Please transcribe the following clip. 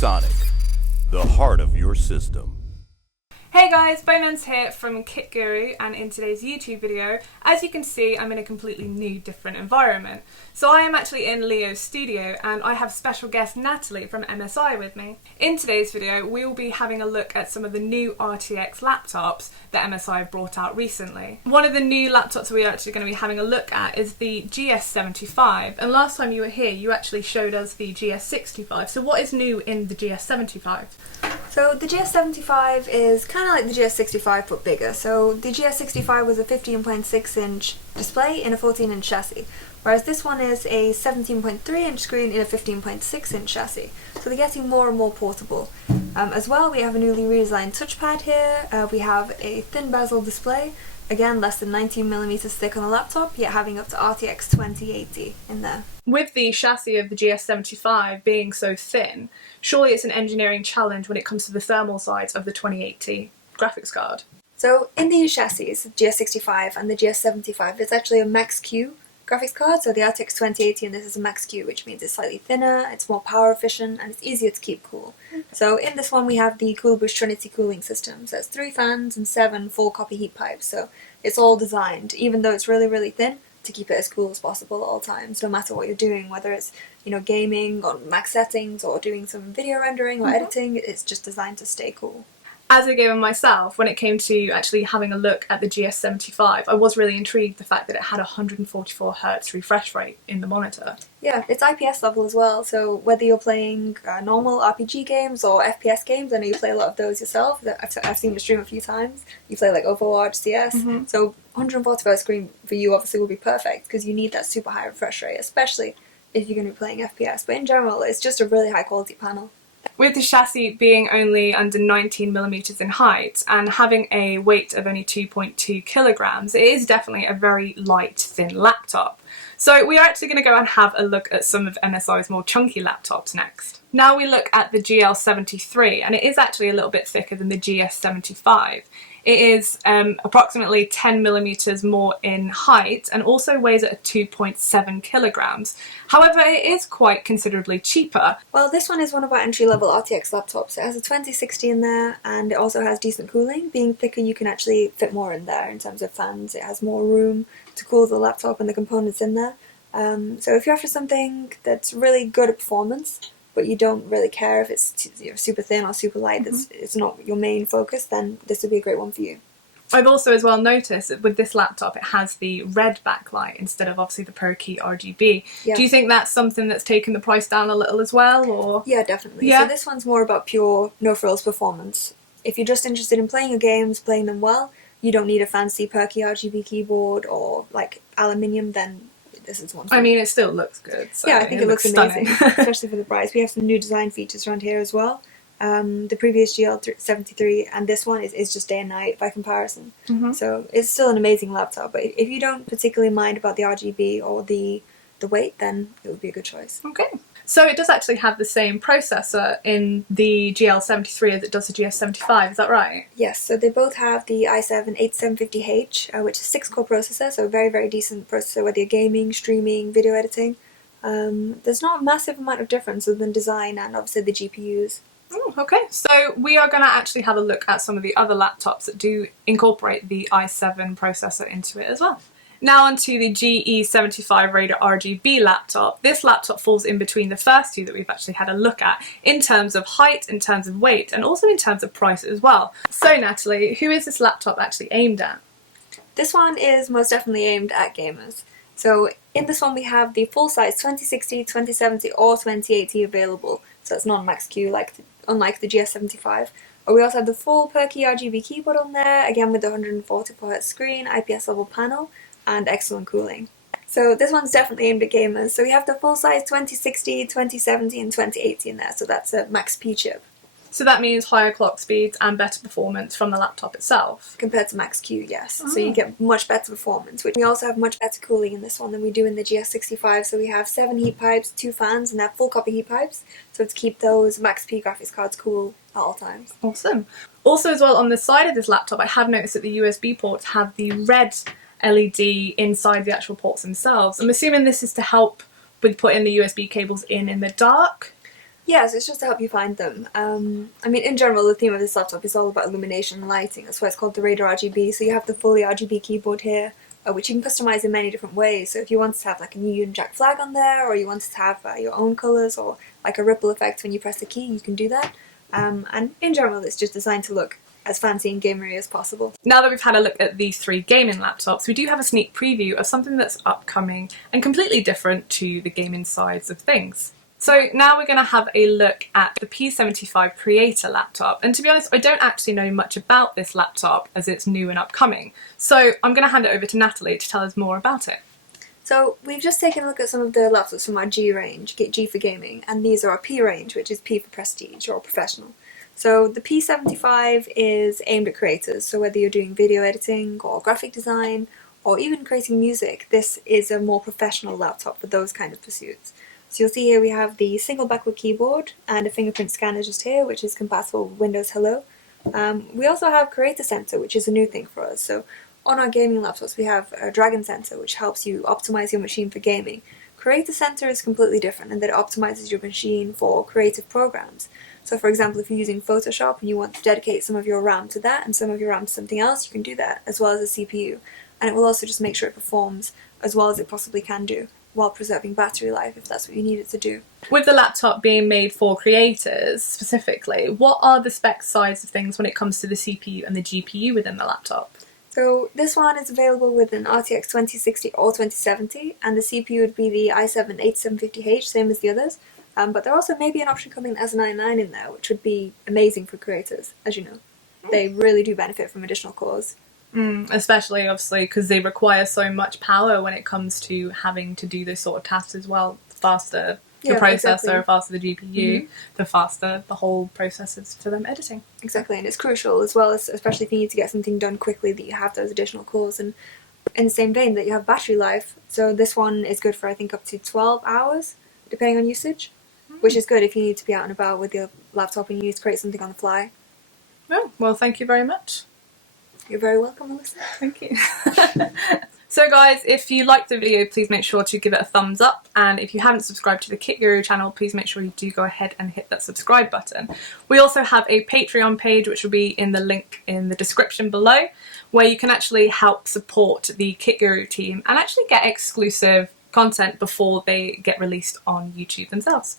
Panasonic, the heart of your system. Hey guys, Bonans here from KitGuru, and in today's YouTube video, as you can see, I'm in a completely new, different environment. So I am actually in Leo's studio, and I have special guest Natalie from MSI with me. In today's video, we will be having a look at some of the new RTX laptops that MSI have brought out recently. One of the new laptops we are actually going to be having a look at is the GS75, and last time you were here, you actually showed us the GS65. So what is new in the GS75? So the GS75 is kind of like the GS65 but bigger. So the GS65 was a 15.6 inch display in a 14 inch chassis, whereas this one is a 17.3 inch screen in a 15.6 inch chassis. So they're getting more and more portable. As well, we have a newly redesigned touchpad here. We have a thin bezel display, again less than 19mm thick on the laptop, yet having up to RTX 2080 in there. With the chassis of the GS75 being so thin, surely it's an engineering challenge when it comes to the thermal sides of the 2080 graphics card. So in these chassis, the GS65 and the GS75, there's actually a Max-Q graphics card. So the RTX 2080 and this is a Max-Q, which means it's slightly thinner, it's more power efficient, and it's easier to keep cool. So in this one we have the Coolboost Trinity cooling system. So it's 3 fans and 7 full copper heat pipes. So it's all designed, even though it's really thin, to keep it as cool as possible at all times, no matter what you're doing, whether it's, you know, gaming on max settings or doing some video rendering or editing. It's just designed to stay cool. As a gamer myself, when it came to actually having a look at the GS75, I was really intrigued the fact that it had a 144Hz refresh rate in the monitor. Yeah, it's IPS-level as well, so whether you're playing normal RPG games or FPS games, I know you play a lot of those yourself, I've seen you stream a few times, you play like Overwatch, CS, so 144Hz screen for you obviously will be perfect because you need that super high refresh rate, especially if you're going to be playing FPS, but in general it's just a really high quality panel. With the chassis being only under 19mm in height and having a weight of only 2.2 kilograms, it is definitely a very light, thin laptop. So we are actually going to go and have a look at some of MSI's more chunky laptops next. Now we look at the GL73, and it is actually a little bit thicker than the GS75. It is approximately 10mm more in height and also weighs at 2.7 kilograms. However, it is quite considerably cheaper. Well, this one is one of our entry-level RTX laptops. It has a 2060 in there and it also has decent cooling. Being thicker, you can actually fit more in there in terms of fans. It has more room to cool the laptop and the components in there. So if you're after something that's really good at performance, but you don't really care if it's super thin or super light, it's not your main focus, then this would be a great one for you. I've also as well noticed that with this laptop it has the red backlight instead of obviously the ProKey RGB. Yeah. Do you think that's something that's taken the price down a little as well, or? Yeah, definitely. Yeah. So this one's more about pure no-frills performance. If you're just interested in playing your games, playing them well, you don't need a fancy ProKey RGB keyboard or like aluminium, then this is one. I mean, it still looks good. So yeah, I think it looks amazing, especially for the price. We have some new design features around here as well. The previous GL73 and this one is just day and night by comparison. So it's still an amazing laptop, but if you don't particularly mind about the RGB or the weight, then it would be a good choice. Okay. So it does actually have the same processor in the GL73 as it does the GS75, is that right? Yes, so they both have the i7-8750H, which is a 6-core processor, so a very decent processor whether you're gaming, streaming, video editing. There's not a massive amount of difference other than design and obviously the GPUs. Oh, okay, so we are going to actually have a look at some of the other laptops that do incorporate the i7 processor into it as well. Now onto the GE75 Raider RGB laptop. This laptop falls in between the first two that we've actually had a look at in terms of height, in terms of weight, and also in terms of price as well. So Natalie, who is this laptop actually aimed at? This one is most definitely aimed at gamers. So in this one we have the full-size 2060, 2070 or 2080 available. So it's not Max-Q unlike the GS75. We also have the full ProKey RGB keyboard on there, again with the 144Hz screen, IPS-level panel, and excellent cooling. So this one's definitely aimed at gamers. So we have the full-size 2060, 2070 and 2080 in there, so that's a Max-P chip. So that means higher clock speeds and better performance from the laptop itself? Compared to Max-Q, yes. So you get much better performance. We also have much better cooling in this one than we do in the GS65. So we have 7 heat pipes, 2 fans, and they're full copper heat pipes. So to keep those Max-P graphics cards cool at all times. Awesome. Also as well, on the side of this laptop, I have noticed that the USB ports have the red LED inside the actual ports themselves. I'm assuming this is to help with putting the USB cables in the dark? Yeah, so it's just to help you find them. I mean, in general, the theme of this laptop is all about illumination and lighting. That's why it's called the Raider RGB. So you have the fully RGB keyboard here, which you can customize in many different ways. So if you wanted to have like a Union Jack flag on there, or you wanted to have your own colors, or like a ripple effect when you press the key, you can do that. And in general, it's just designed to look as fancy and gamery as possible. Now that we've had a look at these three gaming laptops, we do have a sneak preview of something that's upcoming and completely different to the gaming sides of things. So now we're going to have a look at the P75 Creator laptop, and to be honest, I don't actually know much about this laptop as it's new and upcoming, so I'm going to hand it over to Natalie to tell us more about it. So we've just taken a look at some of the laptops from our G range, G for gaming, and these are our P range, which is P for prestige or professional. So the P75 is aimed at creators, so whether you're doing video editing or graphic design or even creating music, this is a more professional laptop for those kind of pursuits. So you'll see here we have the single backward keyboard and a fingerprint scanner just here, which is compatible with Windows Hello. We also have Creator Center, which is a new thing for us. So on our gaming laptops we have a Dragon Center, which helps you optimize your machine for gaming. Creator Center is completely different in that it optimizes your machine for creative programs. So for example, if you're using Photoshop and you want to dedicate some of your RAM to that and some of your RAM to something else, you can do that, as well as a CPU. And it will also just make sure it performs as well as it possibly can do, while preserving battery life if that's what you need it to do. With the laptop being made for creators specifically, what are the spec size of things when it comes to the CPU and the GPU within the laptop? So this one is available with an RTX 2060 or 2070, and the CPU would be the i7-8750H, same as the others. But there also may be an option coming as an i9 in there, which would be amazing for creators, as you know. They really do benefit from additional cores. Especially, obviously, because they require so much power when it comes to having to do this sort of tasks as well. Faster the processor, exactly. faster the GPU, the faster the whole process is for them editing. Exactly, and it's crucial as well, as especially if you need to get something done quickly, that you have those additional cores. And in the same vein, that you have battery life. So this one is good for, I think, up to 12 hours, depending on usage, which is good if you need to be out and about with your laptop and you need to create something on the fly. Oh, well, thank you very much. You're very welcome, Melissa. Thank you. So guys, if you liked the video, please make sure to give it a thumbs up, and if you haven't subscribed to the KitGuru channel, please make sure you do go ahead and hit that subscribe button. We also have a Patreon page, which will be in the link in the description below, where you can actually help support the KitGuru team and actually get exclusive content before they get released on YouTube themselves.